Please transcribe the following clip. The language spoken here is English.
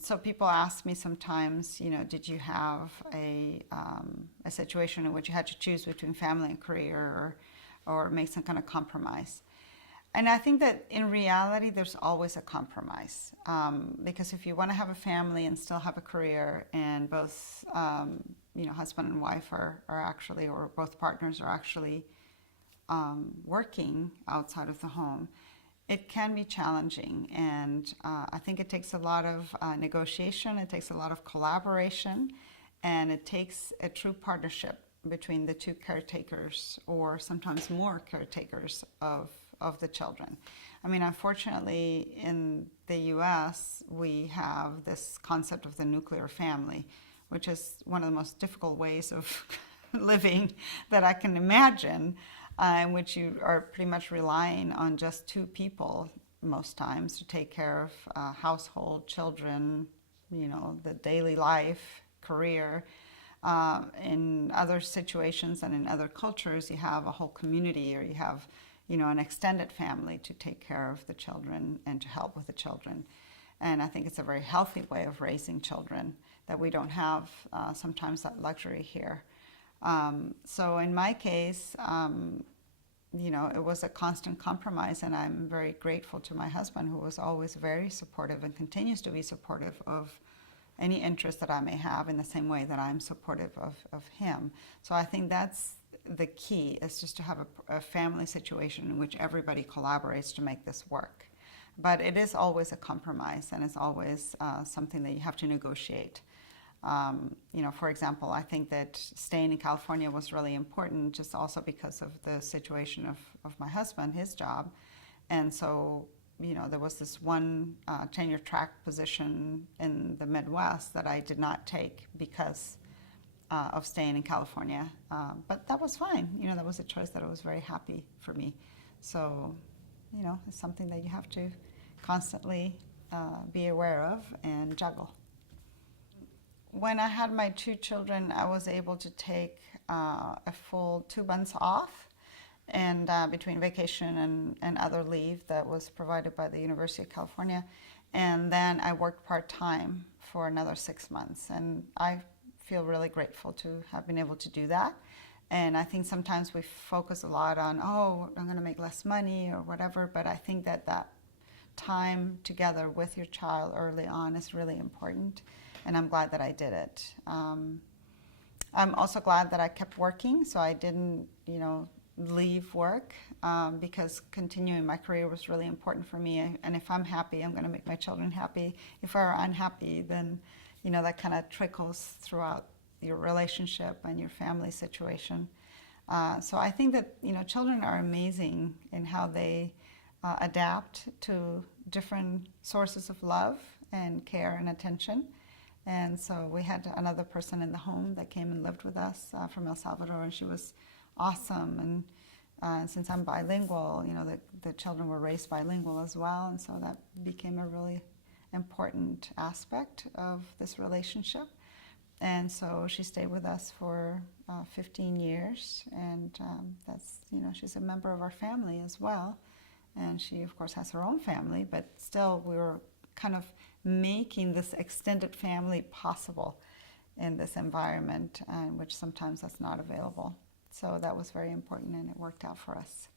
So people ask me sometimes, did you have a situation in which you had to choose between family and career, or make some kind of compromise? And I think that in reality, there's always a compromise, because if you want to have a family and still have a career, and both, husband and wife are actually, or both partners are actually working outside of the home, it can be challenging. And I think it takes a lot of negotiation, it takes a lot of collaboration, and it takes a true partnership between the two caretakers, or sometimes more caretakers of the children. I mean, unfortunately, in the US, we have this concept of the nuclear family, which is one of the most difficult ways of living that I can imagine, in which you are pretty much relying on just two people most times to take care of household, children, the daily life, career. In other situations and in other cultures, you have a whole community, or you have an extended family to take care of the children and to help with the children. And I think it's a very healthy way of raising children that we don't have sometimes that luxury here. So in my case, it was a constant compromise, and I'm very grateful to my husband, who was always very supportive and continues to be supportive of any interest that I may have, in the same way that I'm supportive of him. So I think that's the key, is just to have a family situation in which everybody collaborates to make this work. But it is always a compromise, and it's always something that you have to negotiate. For example, I think that staying in California was really important, just also because of the situation of my husband, his job. And so, there was this one tenure track position in the Midwest that I did not take because of staying in California. But that was fine. That was a choice that was very happy for me. So, it's something that you have to constantly be aware of and juggle. When I had my two children, I was able to take a full 2 months off, and between vacation and other leave that was provided by the University of California. And then I worked part-time for another 6 months. And I feel really grateful to have been able to do that. And I think sometimes we focus a lot on, I'm going to make less money or whatever, but I think that time together with your child early on is really important. And I'm glad that I did it. I'm also glad that I kept working, so I didn't, leave work, because continuing my career was really important for me. And if I'm happy, I'm going to make my children happy. If I'm unhappy, then, that kind of trickles throughout your relationship and your family situation. So I think that, children are amazing in how they adapt to different sources of love and care and attention. And so we had another person in the home that came and lived with us from El Salvador, and she was awesome. And since I'm bilingual, the children were raised bilingual as well, and so that became a really important aspect of this relationship. And so she stayed with us for 15 years, and that's, she's a member of our family as well. And she, of course, has her own family, but still we were kind of making this extended family possible in this environment, which sometimes that's not available. So that was very important, and it worked out for us.